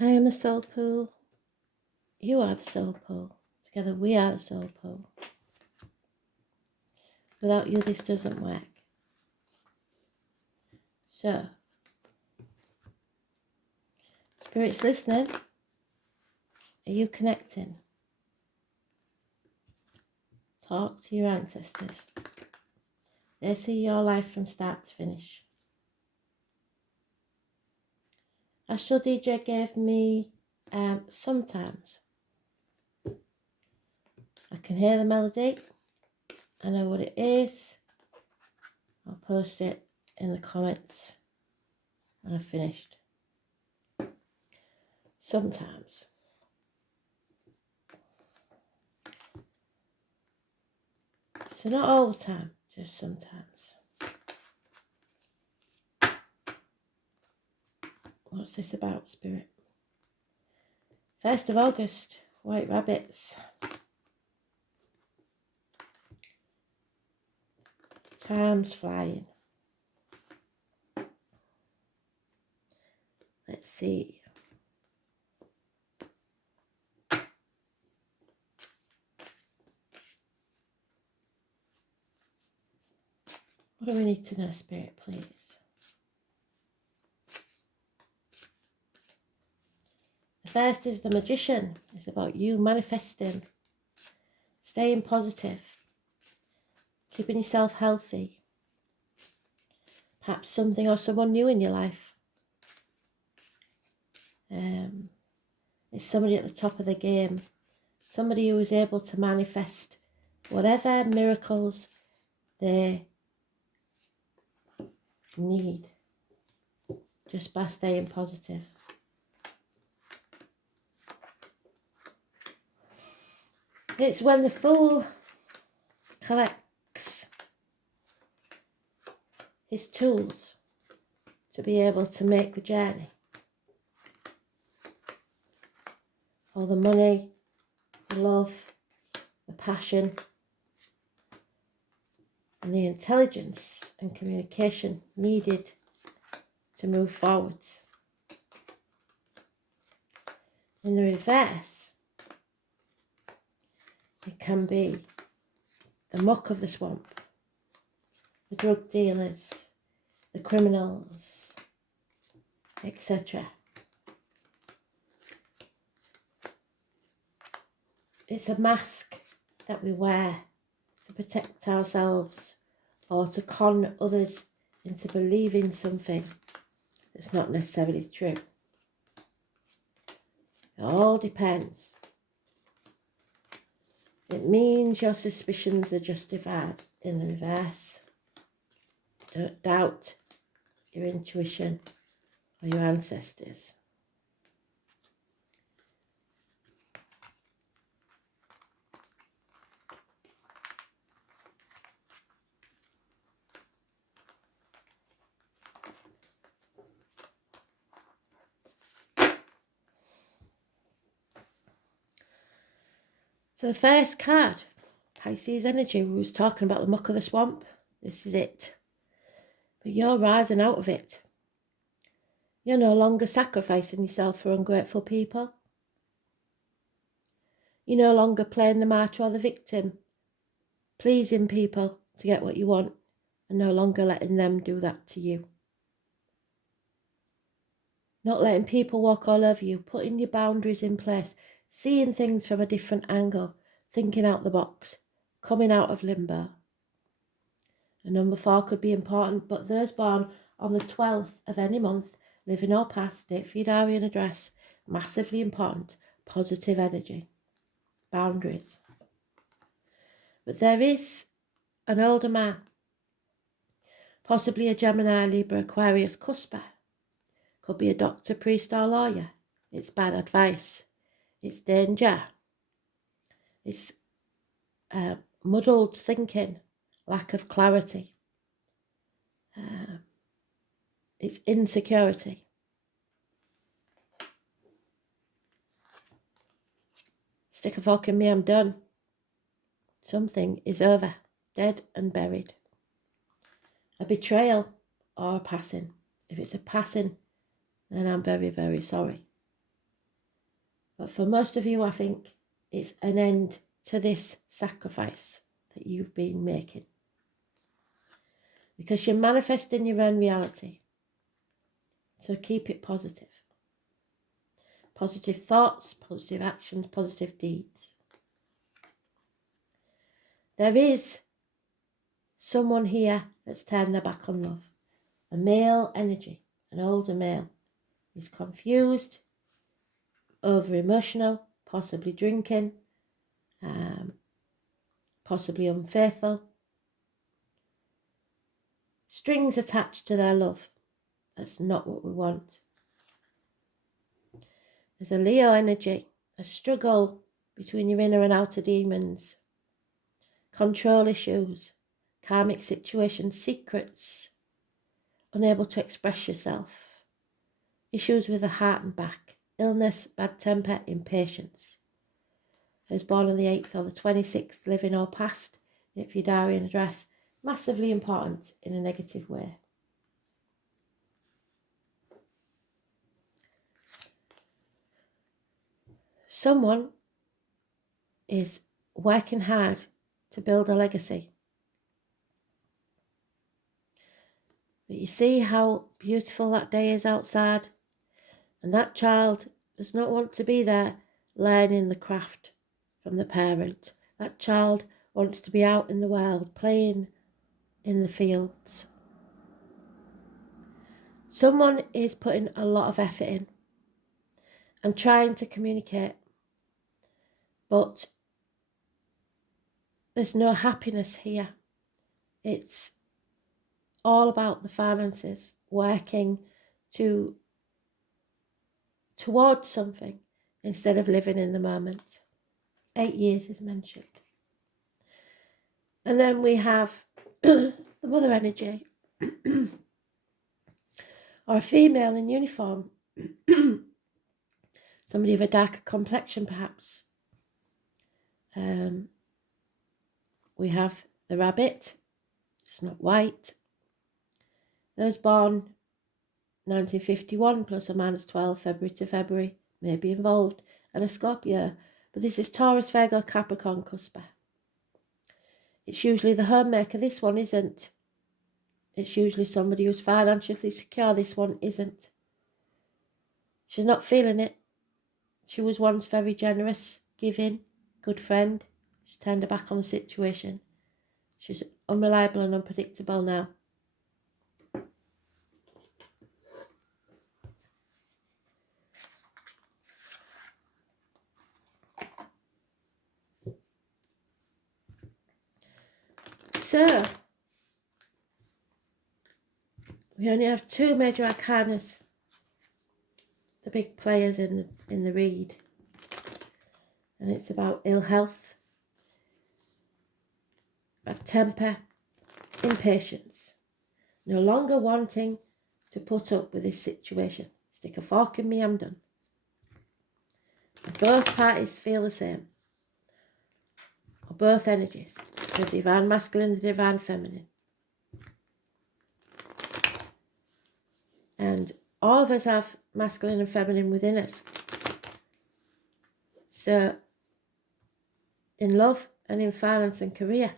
I am the soul pool. You are the soul pool. Together we are the soul pool. Without you, this doesn't work. So, Spirit's listening. Are you connecting? Talk to your ancestors. They see your life from start to finish. Astral DJ gave me sometimes. I can hear the melody. I know what it is. I'll post it in the comments. And I've finished. Sometimes. So not all the time, just sometimes. What's this about, Spirit? 1st of August, White Rabbits. Time's flying. Let's see. What do we need to know, Spirit, please? The first is the Magician. It's about you manifesting, staying positive, keeping yourself healthy. Perhaps something or someone new in your life. It's somebody at the top of the game. Somebody who is able to manifest whatever miracles they need just by staying positive. It's when the Fool collects his tools to be able to make the journey. All the money, the love, the passion, and the intelligence and communication needed to move forwards. In the reverse, it can be the muck of the swamp, the drug dealers, the criminals, etc. It's a mask that we wear to protect ourselves or to con others into believing something that's not necessarily true. It all depends. It means your suspicions are justified in the reverse. Don't doubt your intuition or your ancestors. So the first card, Pisces energy, we was talking about the muck of the swamp. This is it. But you're rising out of it. You're no longer sacrificing yourself for ungrateful people. You're no longer playing the martyr or the victim, pleasing people to get what you want, and no longer letting them do that to you. Not letting people walk all over you, putting your boundaries in place, seeing things from a different angle, thinking out the box, coming out of limbo. And number 4 could be important, but those born on the 12th of any month, living or past, date for your diary and address, massively important, positive energy, boundaries. But there is an older man, possibly a Gemini, Libra, Aquarius, Cusper. Could be a doctor, priest or lawyer. It's bad advice. It's danger. It's muddled thinking, lack of clarity. It's insecurity. Stick a fork in me, I'm done. Something is over, dead and buried. A betrayal or a passing. If it's a passing, then I'm very, very sorry. But for most of you, I think it's an end to this sacrifice that you've been making. Because you're manifesting your own reality. So keep it positive. Positive thoughts, positive actions, positive deeds. There is someone here that's turned their back on love. A male energy, an older male. He's confused, over emotional, possibly drinking, possibly unfaithful. Strings attached to their love. That's not what we want. There's a Leo energy, a struggle between your inner and outer demons, control issues, karmic situations, secrets, unable to express yourself, issues with the heart and back, illness, bad temper, impatience. Who's born on the 8th or the 26th, living or past, if your diary and address, massively important in a negative way. Someone is working hard to build a legacy. But you see how beautiful that day is outside? And that child does not want to be there learning the craft from the parent. That child wants to be out in the world, playing in the fields. Someone is putting a lot of effort in and trying to communicate, but there's no happiness here. It's all about the finances, working towards something instead of living in the moment. 8 years is mentioned. And then we have the mother energy, or a female in uniform. Somebody of a darker complexion, perhaps. We have the rabbit. It's not white. Those born 1951 plus or minus 12, February to February, may be involved, and a Scorpio. But this is Taurus, Virgo, Capricorn, Cusper. It's usually the homemaker. This one isn't. It's usually somebody who's financially secure. This one isn't. She's not feeling it. She was once very generous, giving, good friend. She's turned her back on the situation. She's unreliable and unpredictable now. So, we only have 2 major arcanas, the big players in the read. And it's about ill health, bad temper, impatience, no longer wanting to put up with this situation. Stick a fork in me, I'm done. Both parties feel the same, or both energies, the divine masculine, the divine feminine. And all of us have masculine and feminine within us. So, in love and in finance and career,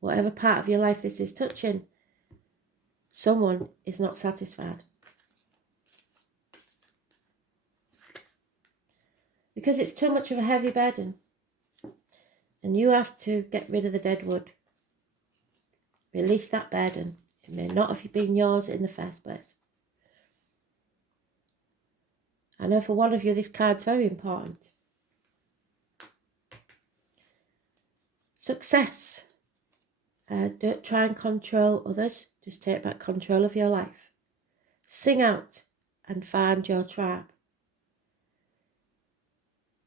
whatever part of your life this is touching, someone is not satisfied. Because it's too much of a heavy burden. And you have to get rid of the dead wood. Release that burden. It may not have been yours in the first place. I know for one of you this card's very important. Success. Don't try and control others. Just take back control of your life. Sing out and find your tribe.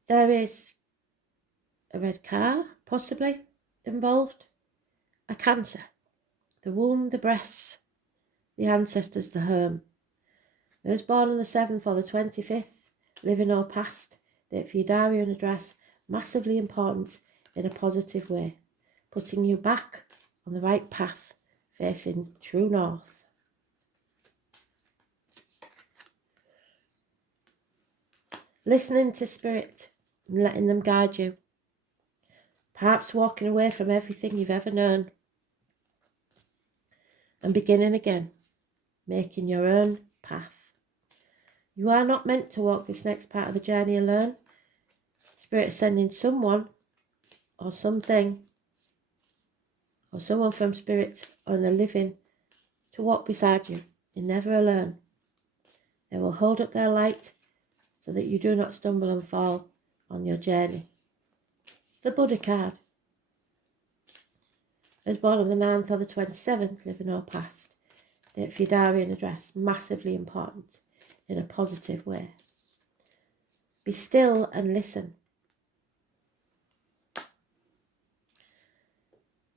There is a red car, possibly, involved. A cancer. The womb, the breasts, the ancestors, the home. Those born on the 7th or the 25th, living or past, date for your diary and address, massively important in a positive way, putting you back on the right path, facing true north. listening to Spirit and letting them guide you. Perhaps walking away from everything you've ever known and beginning again, making your own path. You are not meant to walk this next part of the journey alone. Spirit is sending someone or something or someone from Spirit or the living to walk beside you. You're never alone. They will hold up their light so that you do not stumble and fall on your journey. It's the Buddha card. I was born on the 9th or the 27th, living or past. Date for your diary and address, massively important in a positive way. Be still and listen.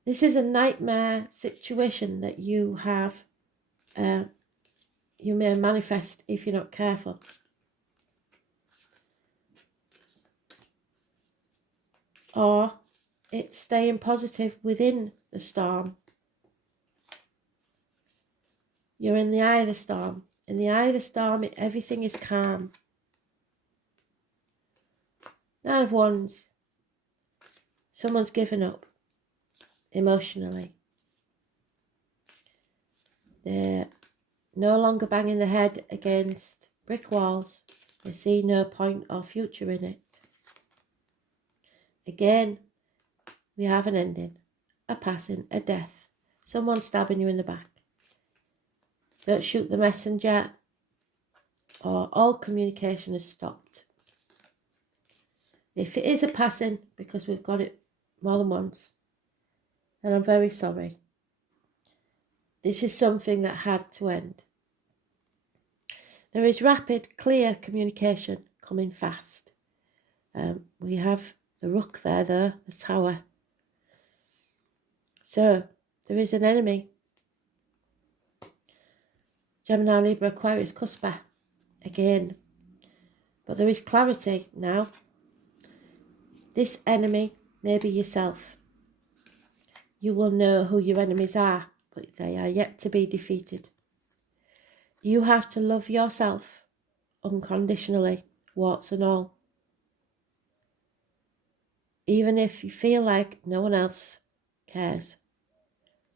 This is a nightmare situation that you have, you may manifest if you're not careful. Or it's staying positive within the storm. You're in the eye of the storm. In the eye of the storm, everything is calm. 9 of Wands. Someone's given up emotionally. They're no longer banging their head against brick walls. They see no point or future in it. Again, we have an ending, a passing, a death, someone stabbing you in the back. Don't shoot the messenger, or all communication is stopped. If it is a passing, because we've got it more than once, then I'm very sorry. This is something that had to end. There is rapid, clear communication coming fast. We have the rook there, the tower. So, there is an enemy. Gemini, Libra, Aquarius, Cuspa, again. But there is clarity now. This enemy may be yourself. You will know who your enemies are, but they are yet to be defeated. You have to love yourself unconditionally, warts and all. Even if you feel like no one else cares.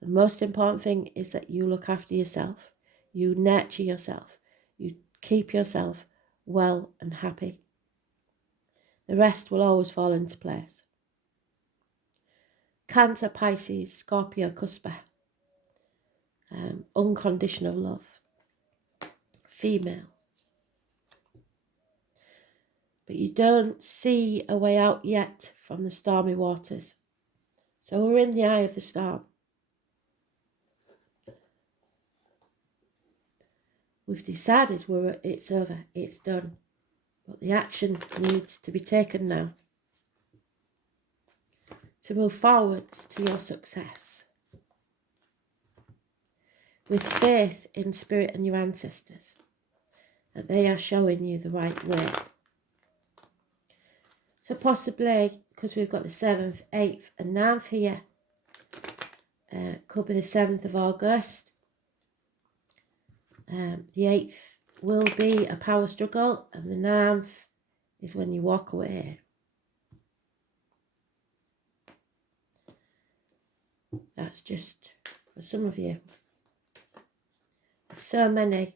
The most important thing is that you look after yourself. You nurture yourself. You keep yourself well and happy. The rest will always fall into place. Cancer, Pisces, Scorpio, Cuspa. Unconditional love. Female. But you don't see a way out yet from the stormy waters. So we're in the eye of the storm. We've decided it's over, it's done. But the action needs to be taken now to move forwards to your success. With faith in Spirit and your ancestors, that they are showing you the right way. So possibly, because we've got the 7th, 8th and 9th here, could be the 7th of August. The 8th will be a power struggle, and the 9th is when you walk away. That's just for some of you. So many.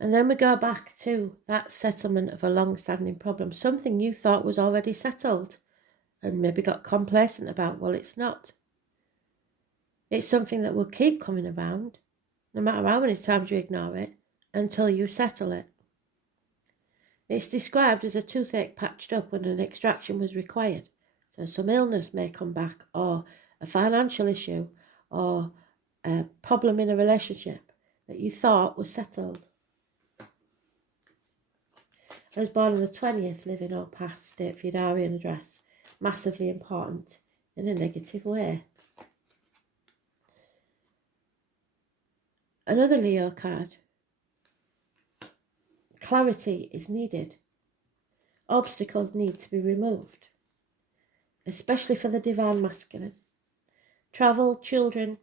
And then we go back to that settlement of a long-standing problem, something you thought was already settled and maybe got complacent about. Well, it's not. It's something that will keep coming around, no matter how many times you ignore it, until you settle it. It's described as a toothache patched up when an extraction was required. So some illness may come back, or a financial issue, or a problem in a relationship that you thought was settled. I was born on the 20th, living or past, date for your diary and address. Massively important in a negative way. Another Leo card. Clarity is needed. Obstacles need to be removed, especially for the divine masculine. Travel, children,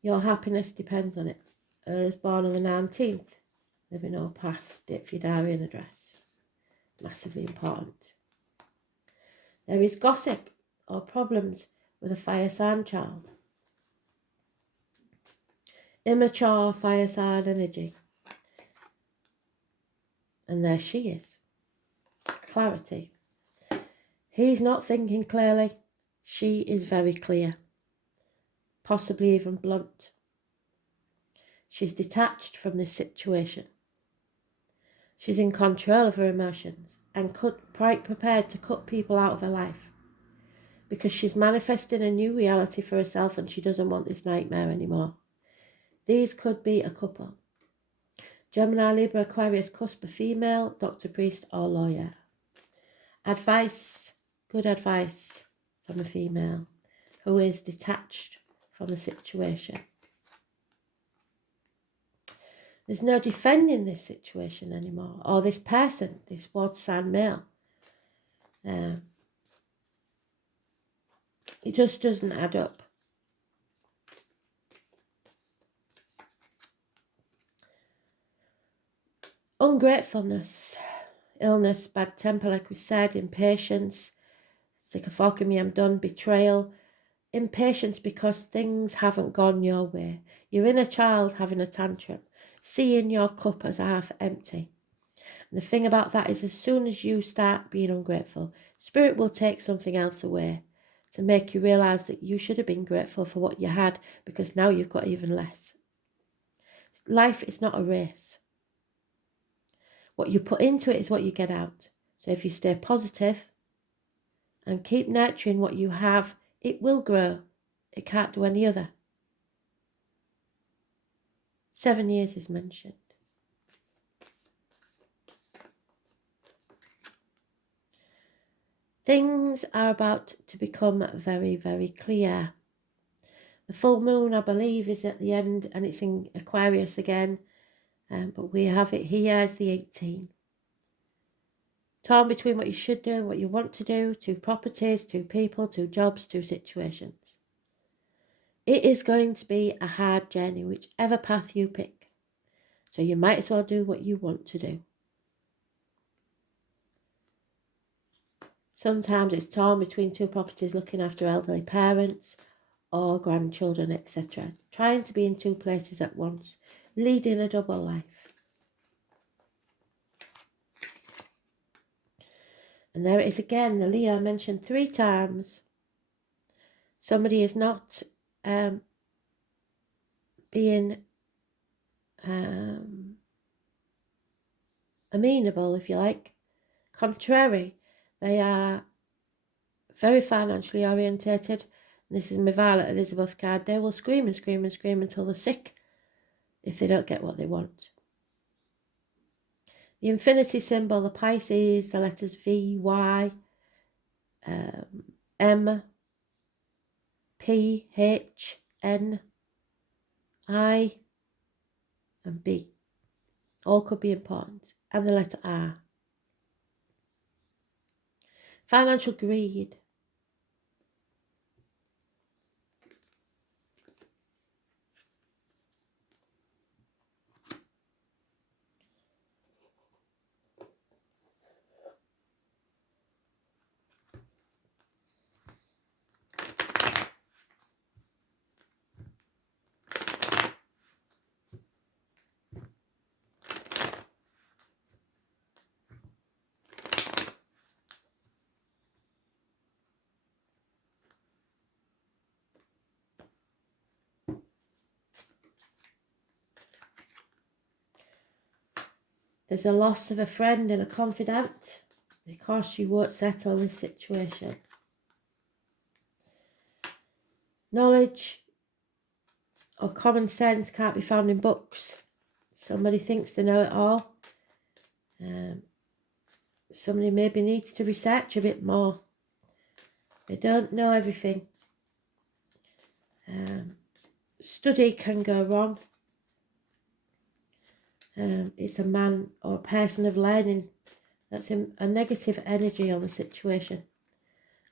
your happiness depends on it. I was born on the 19th, living or past, date for your diary and address. Massively important. There is gossip or problems with a fire sign child. Immature fire sign energy. And there she is. Clarity. He's not thinking clearly. She is very clear. Possibly even blunt. She's detached from this situation. She's in control of her emotions and quite prepared to cut people out of her life because she's manifesting a new reality for herself and she doesn't want this nightmare anymore. These could be a couple. Gemini, Libra, Aquarius, cusp of female, doctor, priest or lawyer. Advice, good advice from a female who is detached from the situation. There's no defending this situation anymore, or this person, this water sign male. It just doesn't add up. Ungratefulness, illness, bad temper, like we said, impatience, stick a fork in me, I'm done, betrayal, impatience because things haven't gone your way. Your inner child having a tantrum, seeing your cup as half empty. And the thing about that is as soon as you start being ungrateful, Spirit will take something else away to make you realise that you should have been grateful for what you had because now you've got even less. Life is not a race. What you put into it is what you get out. So if you stay positive and keep nurturing what you have, it will grow. It can't do any other. 7 years is mentioned. Things are about to become very, very clear. The full moon, I believe, is at the end and it's in Aquarius again. But we have it here as the 18. Torn between what you should do and what you want to do, 2 properties, 2 people, 2 jobs, 2 situations. It is going to be a hard journey, whichever path you pick. So you might as well do what you want to do. Sometimes it's torn between 2 properties, looking after elderly parents or grandchildren, etc. Trying to be in 2 places at once, leading a double life. And there it is again, the Leo mentioned 3 times. Somebody is not being amenable, if you like. Contrary, they are very financially orientated. And this is my Violet Elizabeth card. They will scream and scream and scream until they're sick if they don't get what they want. The infinity symbol, the Pisces, the letters V, Y, M, P, H, N, I, and B. All could be important. And the letter R. Financial greed. There's a loss of a friend and a confidant because you won't settle this situation. Knowledge or common sense can't be found in books. Somebody thinks they know it all. Somebody maybe needs to research a bit more. They don't know everything. Study can go wrong. It's a man or a person of learning. That's a negative energy on the situation.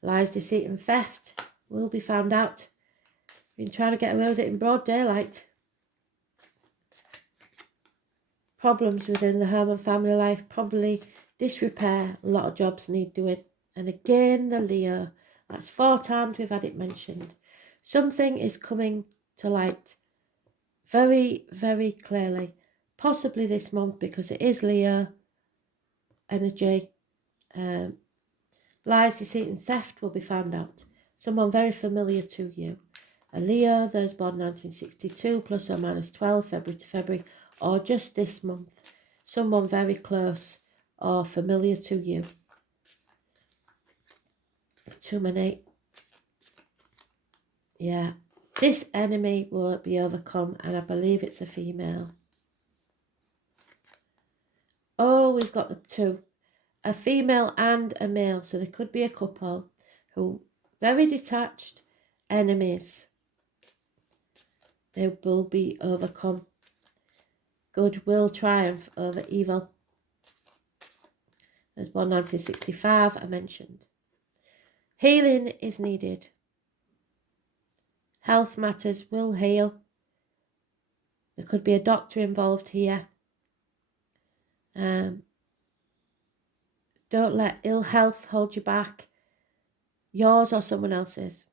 Lies, deceit and theft will be found out. Been trying to get away with it in broad daylight. Problems within the home and family life, probably disrepair, a lot of jobs need doing. And again, the Leo, that's 4 times we've had it mentioned. Something is coming to light very, very clearly, possibly this month because it is Leo energy. Lies, deceit and theft will be found out. Someone very familiar to you. A Leo, those born 1962, plus or minus 12, February to February, or just this month. Someone very close or familiar to you. Too many. Yeah. This enemy will be overcome, and I believe it's a female. Oh, we've got the 2. A female and a male. So there could be a couple who very detached enemies. They will be overcome. Good will triumph over evil. As born 1965, I mentioned. Healing is needed. Health matters will heal. There could be a doctor involved here. Don't let ill health hold you back, yours or someone else's,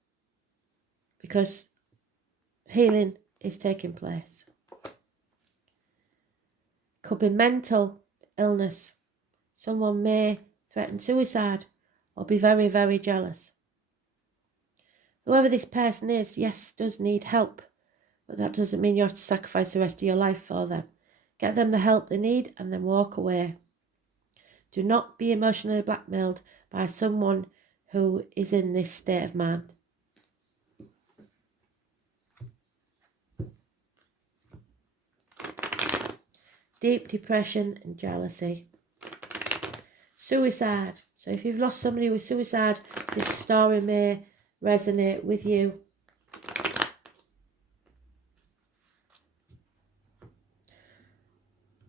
because healing is taking place. Could be mental illness. Someone may threaten suicide or be very, very jealous. Whoever this person is, yes, does need help, but that doesn't mean you have to sacrifice the rest of your life for them. Get them the help they need and then walk away. Do not be emotionally blackmailed by someone who is in this state of mind. Deep depression and jealousy. Suicide. So if you've lost somebody with suicide, this story may resonate with you.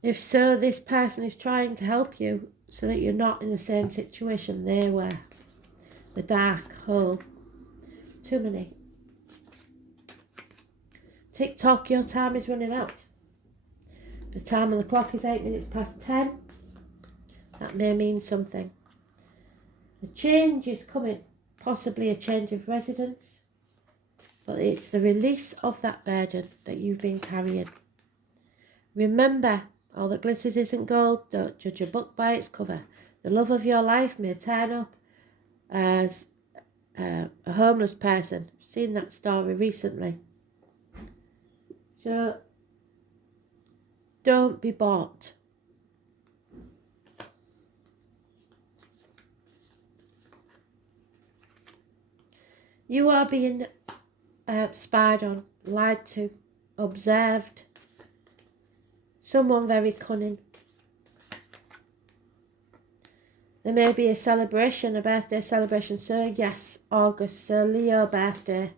If so, this person is trying to help you so that you're not in the same situation they were. The dark hole. Too many. Tick-tock, your time is running out. The time on the clock is 8 minutes past 10. That may mean something. A change is coming. Possibly a change of residence. But it's the release of that burden that you've been carrying. Remember, all that glitters isn't gold. Don't judge a book by its cover. The love of your life may turn up as a homeless person. I've seen that story recently. So, don't be bought. You are being spied on, lied to, observed. Someone very cunning. There may be a celebration, a birthday celebration. So yes, August, so Leo birthday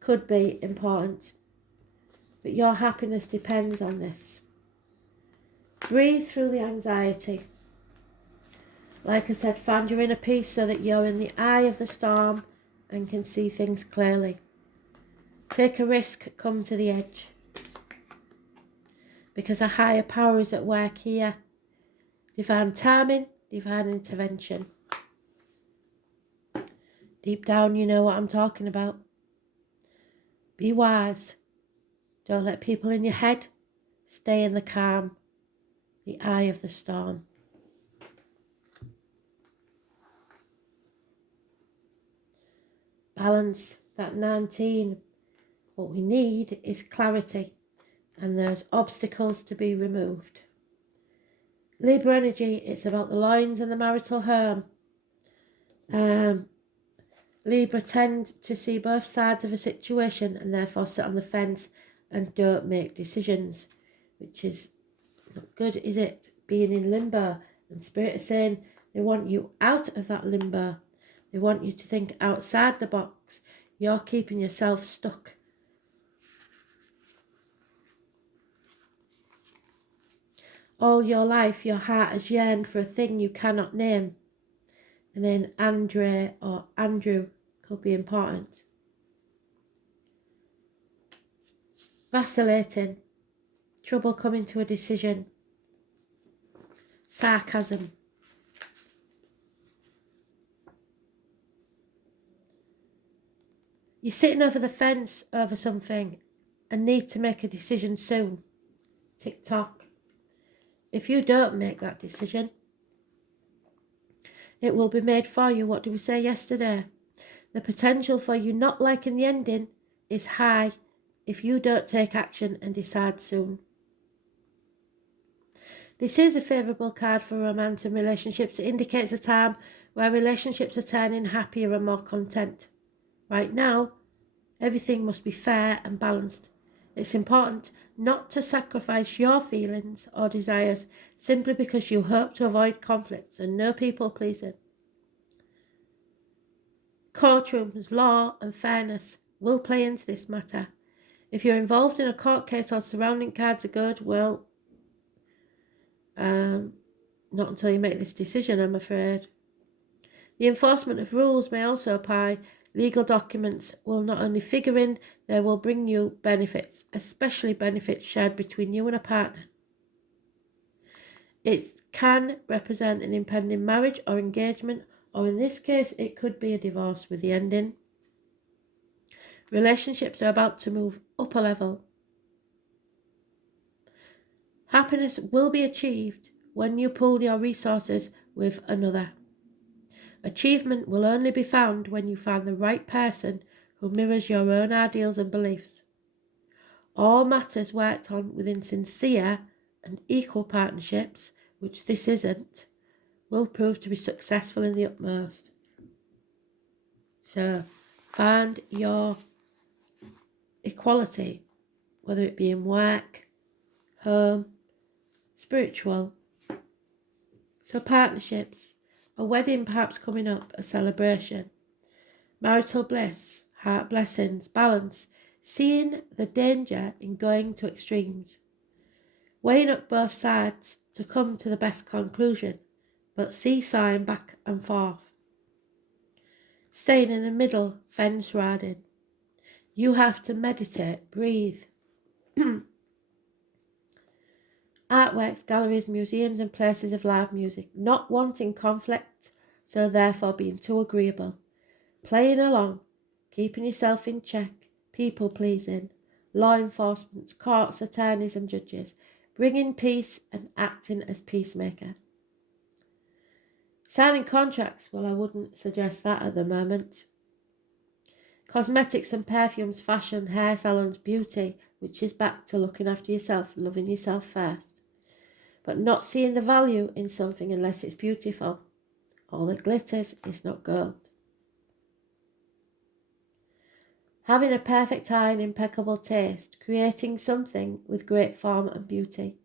could be important. But your happiness depends on this. Breathe through the anxiety. Like I said, find your inner peace so that you're in the eye of the storm and can see things clearly. Take a risk, come to the edge. Because a higher power is at work here. Divine timing, divine intervention. Deep down, you know what I'm talking about. Be wise. Don't let people in your head. Stay in the calm, the eye of the storm. Balance, that 19. What we need is clarity, and there's obstacles to be removed. Libra energy, it's about the loins and the marital home. Libra tend to see both sides of a situation and therefore sit on the fence and don't make decisions, which is not good, is it? Being in limbo. And Spirit is saying they want you out of that limbo. They want you to think outside the box. You're keeping yourself stuck. All your life, your heart has yearned for a thing you cannot name. And then Andre or Andrew could be important. Vacillating. Trouble coming to a decision. Sarcasm. You're sitting over the fence over something and need to make a decision soon. Tick tock. If you don't make that decision, it will be made for you. What did we say yesterday? The potential for you not liking the ending is high if you don't take action and decide soon. This is a favourable card for romance and relationships. It indicates a time where relationships are turning happier and more content. Right now, everything must be fair and balanced. It's important not to sacrifice your feelings or desires simply because you hope to avoid conflicts and no people pleasing. Courtrooms, law and fairness will play into this matter. If you're involved in a court case or surrounding cards are good, well, not until you make this decision, I'm afraid. The enforcement of rules may also apply. Legal documents will not only figure in, they will bring you benefits, especially benefits shared between you and a partner. It can represent an impending marriage or engagement, or in this case, it could be a divorce with the ending. Relationships are about to move up a level. Happiness will be achieved when you pool your resources with another. Achievement will only be found when you find the right person who mirrors your own ideals and beliefs. All matters worked on within sincere and equal partnerships, which this isn't, will prove to be successful in the utmost. So, find your equality, whether it be in work, home, spiritual. So partnerships, a wedding perhaps coming up, a celebration, marital bliss, heart blessings, balance, seeing the danger in going to extremes, weighing up both sides to come to the best conclusion, but seesawing back and forth. Staying in the middle, fence riding. You have to meditate, breathe. Artworks, galleries, museums and places of live music. Not wanting conflict, so therefore being too agreeable. Playing along, keeping yourself in check, people pleasing, law enforcement, courts, attorneys and judges. Bringing peace and acting as peacemaker. Signing contracts, well, I wouldn't suggest that at the moment. Cosmetics and perfumes, fashion, hair salons, beauty, which is back to looking after yourself, loving yourself first. But not seeing the value in something unless it's beautiful. All that glitters is not gold. Having a perfect eye and impeccable taste, creating something with great form and beauty.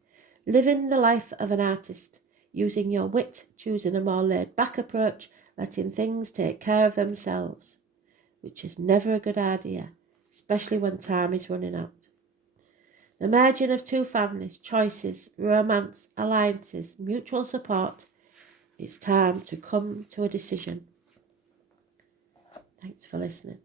Living the life of an artist, using your wit, choosing a more laid-back approach, letting things take care of themselves, which is never a good idea, especially when time is running out. The merging of two families, choices, romance, alliances, mutual support. It's time to come to a decision. Thanks for listening.